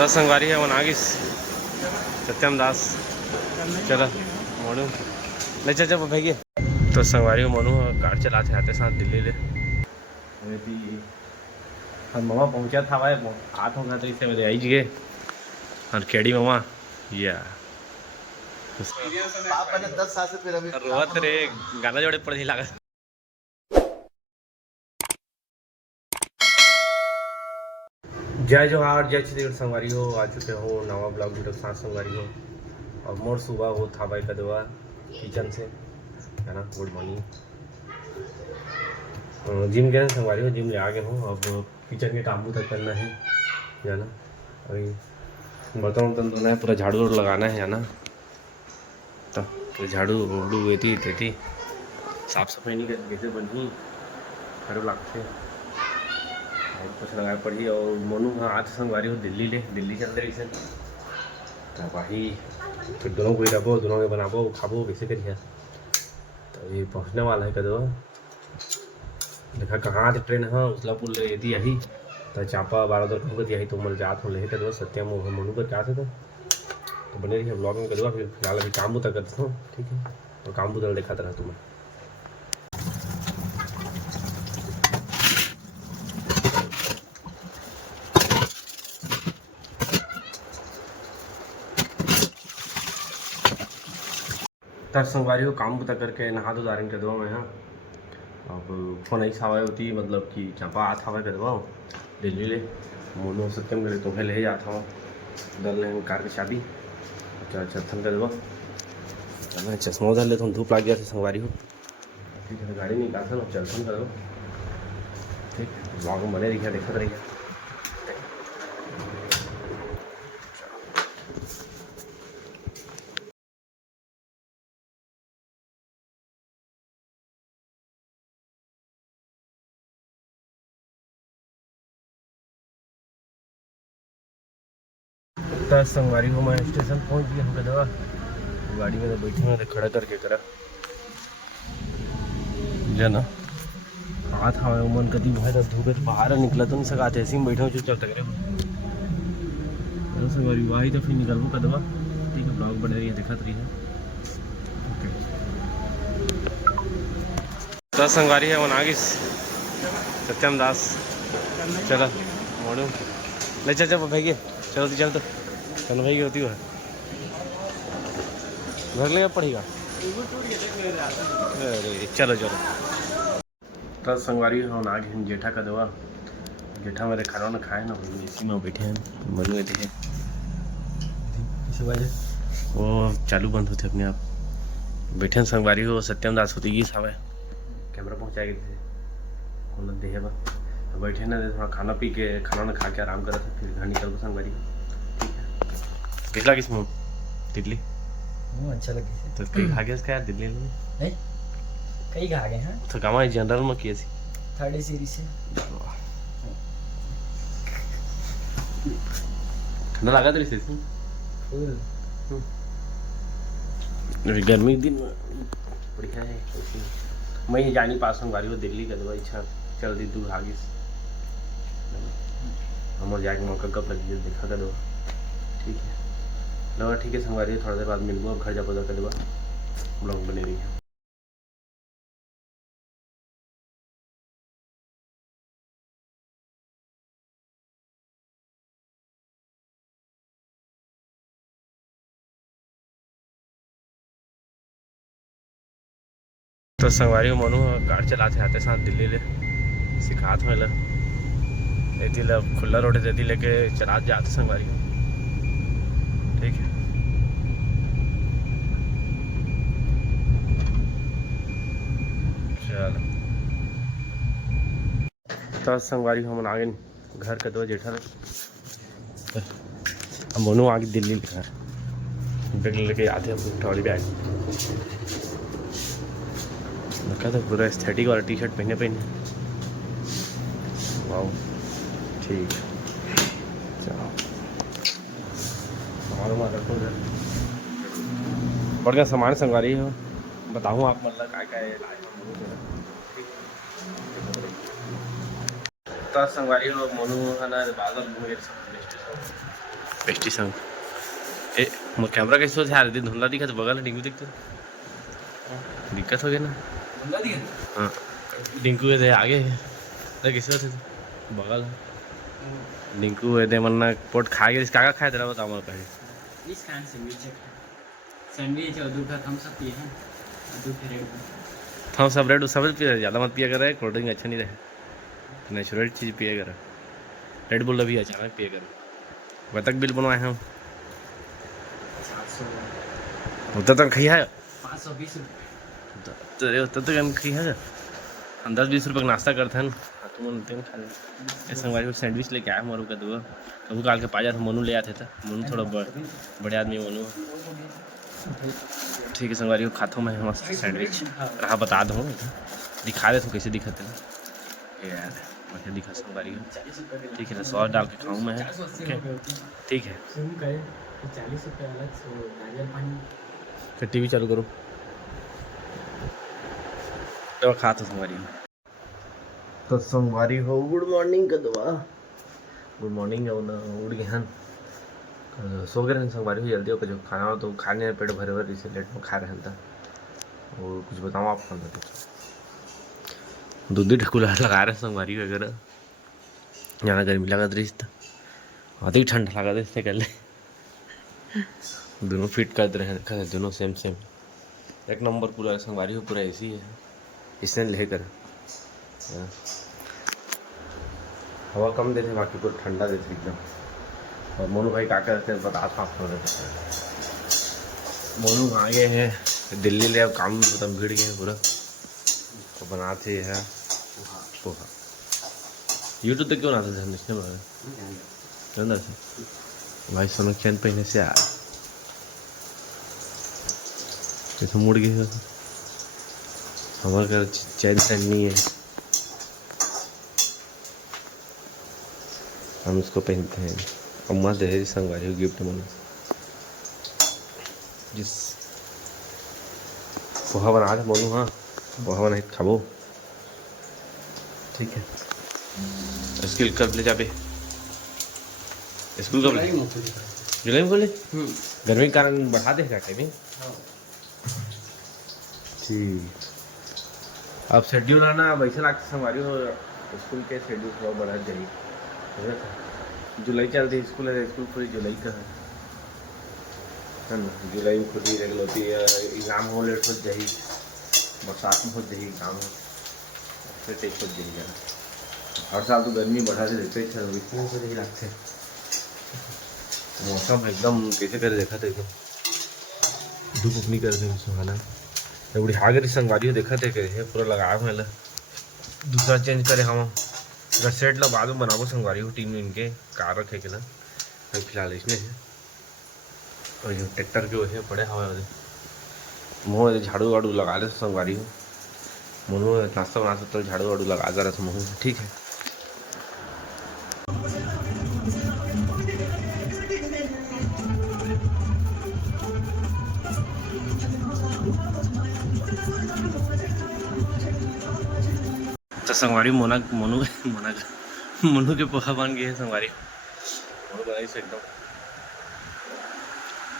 तो संगवारी है वनागिस सत्यम दास चलो मोनू ले चल चल भैया। तो संगवारी मोनू कार चलाते आते साथ दिल्ली ले हम मामा पहुंचा था भाई 8 होगा तो इसे मेरे आई गए और केड़ी मामा या पापा ने 10 साल से फिर अभी रोत रे गाना जोड़े पड़ लगा। जय जोहार जय छत्तीसगढ़ संगवारी हो आ चुके हो नवा ब्लॉग वीडियो के साथ संगवारी हो। और मोर सुबह हो था भाई कदवा किचन से है ना। गुड मॉर्निंग जिम गए संगवारी हो जिम ले आ गए हो। अब किचन के काम तक करना है ना। अभी बर्तन वर्तन धोना है पूरा झाड़ू लगाना है ना। तो झाड़ू उड़ू वेती तेती साफ सफाई नहीं कर कैसे बनी खराब लगते कुछ लगाए पड़ी। और मोनू हाँ आज संगवारी हो दिल्ली चल रही से तो वही फिर दोनों को ही रखो दोनों के बनाबो खाबो कैसे करिए। तो ये पहुँचने वाला है कदवा देखा कहाँ से ट्रेन है उसला पुल यदि यही तो चापा 12 कहूँ यही तो मल जात हो ले कदवा सत्यम मोनू पर क्या से तो बने रहिए ब्लॉग में कदवा। फिर फिलहाल अभी काम बुता करता हूँ ठीक है। और काम बुता दिखाता रहा तुम्हें। तर संगवारी को काम बुता करके नहा धो दारिंग कदवा मैं हाँ। अब फोन ऐसा हवा होती मतलब कि चापा आता हवा कदवा दिल्ली ले मोनू सत्यम करे तुम्हें ले जाता हूँ दल ले कार की चाबी क्या चथन कदवा। मैं चश्मा उधर लेता हूँ धूप लग गया था संगवारी हो ठीक है। गाड़ी निकालता हूँ चलता कदवा ठीक ब्लॉग में बने रहिए देखते रहिए। तो संगवारी हो मैं स्टेशन पहुंच गया हूँ कदवा। गाड़ी में बैठे हुए खड़ा करके करा ना हाथ हवा मन कभी बहुत धूप तो बाहर निकला तो नहीं सका ऐसे ही बैठे हो चुपचाप तक संगवारी वही तो फिर निकलबो कदवा ठीक है। ब्लॉग बने रही दिखत रही है तो संगवारी है वनागिस सत्यम दास चलो मोनू ले चल चल भैया चलो चल तो चल भाई होती है घर ले पड़ेगा। अरे चलो चलो तो संगवारी हम आ गए जेठा का दवा जेठा मेरे खाना ना खाए ना इसी में बैठे हैं बन गए थे वो चालू बंद होते अपने आप बैठे संगवारी हो सत्यम दास होती गई सावे कैमरा पहुँचा गए थे देहे बा बैठे ना थोड़ा खाना पी के खाना ना खा के आराम करा था फिर घर निकल संगवारी ठीक है। किस लगी इसमें तितली अच्छा लगे तो कहीं खा गया इसका यार दिल्ली में नहीं कई खा गए हैं तो कमा जनरल में किए थर्ड सीरीज से ठंडा लगा तेरी से फुल गर्मी दिन बढ़िया है मैं ये जानी पास हूँ गाड़ी को दिल्ली का दवा इच्छा चल दी दूर आगे हमारे जाके मौका कब लगी देखा कर दो ठीक है। लो ठीक है संगवारी थोड़ा देर बाद मिलूँगा घर जा पता कर दवा ब्लॉग बने रही है। तो संगवारी मोनू कार चलाते आते साथ दिल्ली ले सिखात में लेती ले खुला रोड देती लेके चला जाते संगवारी ठीक है। चलो तो संगवारी हम आ गए घर के दो जेठा हम मोनू आगे दिल्ली लिखा बैग लेके आते हैं ट्रॉली बैग देखा था पूरा एस्थेटिक वाला टी शर्ट पहने वाह ठीक चलो बढ़ गया सामान संगवारी हो बताऊँ आप मतलब क्या तो संगवारी हो मोनू है ना बादल पेस्टी संग ए मोर कैमरा कैसे हो यार दिन धुंधला दिखत बगल डिंगू दिखते दिक्कत हो गया ना बोला दिया हाँ डिंकू है दे आगे है अरे कैसे होते बगल है डिंकू है दे मन्ना पोट खा गया इसका खाए तेरा बता मोर कहे इस खान सैंडविच और दूसरा थम्स अप पिए हैं और दूसरा रेड बुल थम सब रेड सब पिया ज़्यादा मत पिया कर कोल्ड ड्रिंक अच्छा नहीं रहे नेचुरल चीज़ पिया कर रेड बुल अभी अचानक पिया कर वह तक बिल बनवाए हम 700 उतना तक खी है 520 रुपये तेरे उतना तक खी है हम 10-20 रुपये का नाश्ता करते हैं तुम उनते खा ले संगवारी को सैंडविच लेके आया मरू का दुआ कभी काल के पाजा था मोनू ले आते थे मोनू थोड़ा बड़े आदमी मोनू ठीक है संगवारी को खाता हूँ मैं मस्त सैंडविच रहा बता दूँ दिखा दे तो कैसे दिखाते हैं यार बढ़िया दिखा संगवारी को ठीक है सॉस डाल के खाऊँ मैं ठीक है शुरू करें 40 रुपये अलग से नारियल पानी फिर टीवी चालू करो तो खा तो संगवारी तो संगवारी हो गुड मॉर्निंग का दुआ गुड मॉर्निंग है ना उड़ गए हैं सो गए संगवारी हो जल्दी हो जो खाना हो तो खाने पेट भरे भरे इसे लेट में खा रहे था और कुछ बताओ आप खाना तो दूध ढकुला लगा रहे संगवारी वगैरह जाना गर्मी लगा दृष्ट अधिक ठंड लगा दे इससे कर ले दोनों फिट कर रहे हैं दोनों सेम सेम एक नंबर पूरा संगवारी हो पूरा ऐसी है इसने लेकर हवा कम देते बाकी पूरा ठंडा देते एकदम और मोनू भाई क्या करते हैं बता था आप मोनू आ गए हैं दिल्ली ले अब काम एकदम भीड़ गए हैं पूरा तो बनाते हैं पोहा यूट्यूब तक क्यों बनाते थे इसने बना अंदर से भाई सोनू चैन पहने से आ कैसे मुड़ गए हमारे घर चैन सैन नहीं है हम इसको पहनते हैं अम्मा दे संगवारी गिफ्ट मना जिस पोहा बना रहे मोनू हाँ पोहा बना खाबो ठीक है स्कूल कब ले जाबे स्कूल कब ले जुलाई में खोले गर्मी के कारण बढ़ा देगा टाइमिंग ठीक अब शेड्यूल है ना वैसे लाख संगवारी हो स्कूल के शेड्यूल थोड़ा बढ़ा जाइए जुलाई चलती स्कूल है स्कूल पूरी जुलाई का है ना जुलाई में खुद ही रेगुलर होती है एग्जाम हो लेट हो जाए बरसात में हो जाए एग्जाम फिर टेक हो जाएगा हर साल तो गर्मी बढ़ा से देते इतने से नहीं लगते मौसम एकदम कैसे करे देखा था एकदम धूप नहीं करते सुहाना एवढी हा गरी संगवारी हो देखा थे कैसे पूरा लगाया मैं दूसरा चेंज करे हम अगर सेट ला बाद में बनाबो संगवारी हो टीम इनके कार रखे के ना अभी फिलहाल इसमें है और जो ट्रैक्टर के वैसे पड़े हवा मुँह झाड़ू वाड़ू लगा ले संगवारी हो मुँह नाश्ता बना सकते झाड़ू वाड़ू लगा जा रहा मुँह ठीक है तो संगवारी मोना मोनू मोना मोनू के पोहा बन गए हैं संगवारी मोनू बनाई से एकदम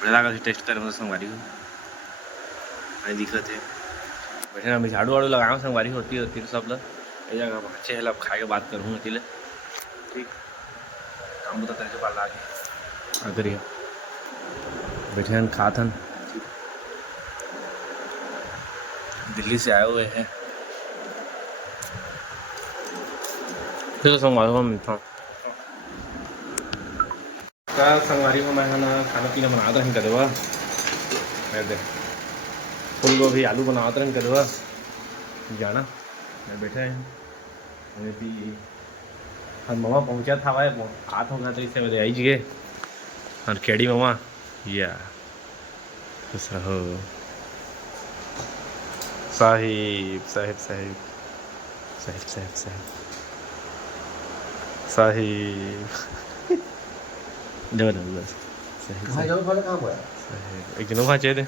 बढ़िया लगा टेस्ट करें मतलब संगवारी को नहीं दिख रहे थे बैठे ना झाड़ू वाड़ू लगाया संगवारी होती है सब लोग ये जगह अच्छे है खा के बात करूँगा अकेले ठीक काम बता तेरे से बाल आगे अगर ये बैठे हैं खा था दिल्ली से आए हुए हैं फिर संगवारी को मिलता हूँ क्या संगवारी को मैं है ना खाना पीना बना रहे कर देवा मैं दे फूल गोभी आलू बना रहे कर देवा जाना मैं बैठे हैं हमें भी हम मामा पहुँचा था भाई हाथ होगा तो इससे आई जी और केड़ी मामा या खुश रहो साहिब साहिब साहिब साहिब साहिब साहिब साहिब दे बस कहाँ जाओ वाला काम हुआ साहिब एक दिन वहाँ चाहिए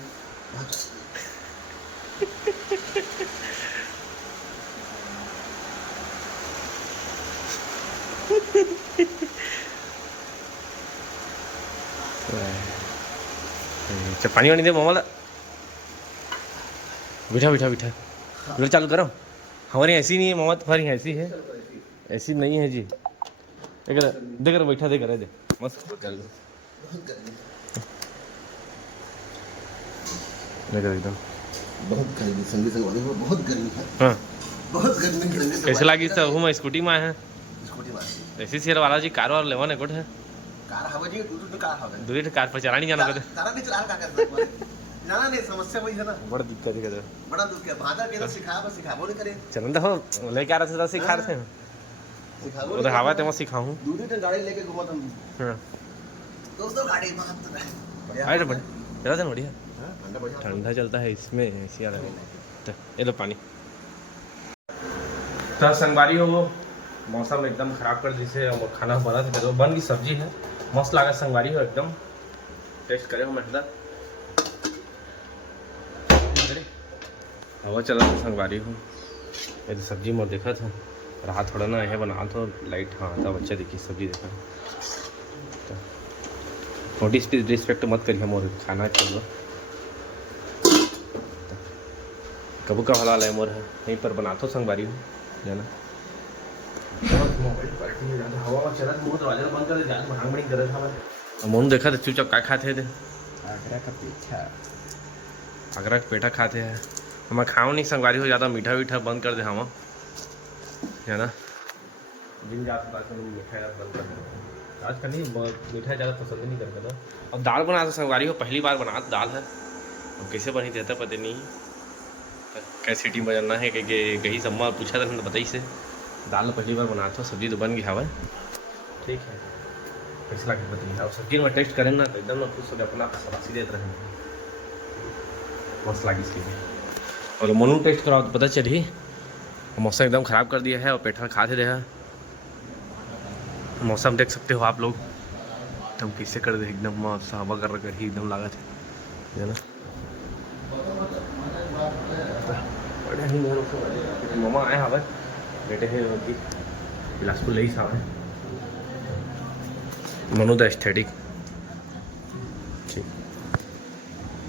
चल पानी वानी दे मामा ला बिठा बिठा बिठा उधर चालू करो हमारी ऐसी नहीं है मामा तुम्हारी ऐसी है ऐसी नहीं है जी देख रहे बैठा देख रहे दे मस्त चल एकदम बहुत गर्मी संगीत संगवारी में बहुत गर्मी है। हाँ बहुत गर्मी कैसे लगी तो हूँ मैं स्कूटी में आया है स्कूटी वाली ऐसी शेयर वाला जी कार वाला लेवा ने कुछ है कार हवा जी दूर कार हवा दूरी कार पर चलानी जाना कदे तारा नहीं चला का करना जाना नहीं समस्या वही है ना बड़ा दिक्कत है कदे बड़ा दुख है भादा के सिखा बस सिखाबो नहीं करे चलन तो लेके आ रहे थे तो सिखा रहे थे सिखाबो उधर हवा ते मैं सिखाऊं दूरी तो गाड़ी लेके घुमा तुम हां दोस्तों गाड़ी बात तो है आए तो बढ़िया चला था बढ़िया हां ठंडा बढ़िया ठंडा चलता है इसमें ऐसी आ रहा है ये लो पानी तो संगवारी हो वो मौसम एकदम खराब कर दी से खाना बना था तो बन की सब्जी है मस्त लागत संगवारी हो एकदम टेस्ट करे हो मतलब हवा चला था संगवारी हो ये तो सब्जी में देखा था रहा थोड़ा ना है बना तो लाइट हाँ था बच्चा देखी सब्जी देखा तो डिसरिस्पेक्ट मत करिए मोर खाना चलो कबू का हलाल है मोर है यहीं पर बनाता हूँ संगवारी हूँ जाना हवा चला मुँह दरवाजा बंद कर दे भांग बड़ी कर था मोनू देखा था चुपचाप क्या खाते थे आगरा का पीछा आगरा का पेठा खाते हैं हम खाओ नहीं संगवारी हो ज़्यादा मीठा वीठा बंद कर दे हम है ना जिन जाता मीठा बंद कर दे आजकल नहीं मीठा ज़्यादा पसंद नहीं करता था अब दाल बनाता संगवारी हो पहली बार बना दाल है अब कैसे बनी देता पता नहीं कैसे सीटी बजाना है कि कहीं सम्मा पूछा था तो बताइए से दाल पहली बार बनाता हूँ सब्जी तो बन गई हवा ठीक है कैसे लगे बताइए और सब्जी में टेस्ट करें ना तो एकदम ना खुश हो अपना सबासी देते रहेंगे मस्त लगी इसलिए और मोनू टेस्ट कराओ तो पता चली मौसम एकदम ख़राब कर दिया है और पेठा खाते रहे मौसम देख सकते हो आप लोग एकदम कैसे कर दे एकदम मस्त हवा कर ही एकदम लागत है ना बढ़िया ही मामा आए हवा बेटे हैं उनकी बिलासपुर ले ही साहब है मनु द एस्थेटिक ठीक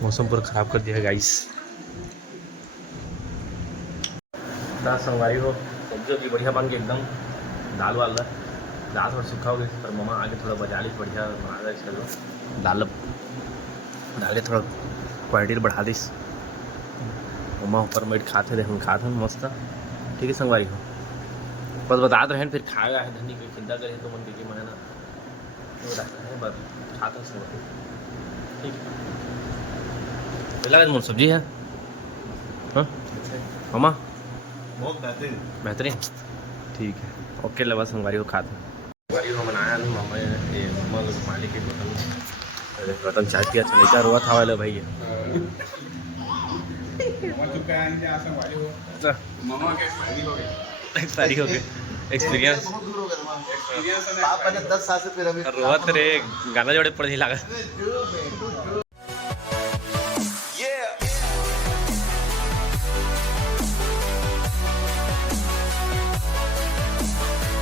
मौसम पूरा ख़राब कर दिया है गाइस दाल संगवारी हो सब्जी भी बढ़िया बन के एकदम दाल वाल दाल थोड़ा सूखा हो गया पर मम्मा आगे थोड़ा बजा ली बढ़िया बना रहा चलो दाल डाल के थोड़ा क्वालिटी बढ़ा दी मम्मा ऊपर मेट खाते रहे हम खाते हैं मस्त ठीक है संगवारी हो बस बता तो है फिर खाएगा है धनी कोई चिंता करे तो मन कीजिए मैं ना तो रहता है बस खाता संगवारी ठीक है लगा सब्जी है हाँ मम्मा बहुत बेहतरीन ठीक है ओके लवा संगवारी को खाते संगवारी को बनाया नहीं मामा ये मामा लोग पानी की बोतल रतन चाय पिया था लेकर हुआ था वाले भाई एक्सपायरी हो गई एक्सपीरियंस आप 10 साल से फिर अभी रोहत रे गाना जोड़े पड़ लगा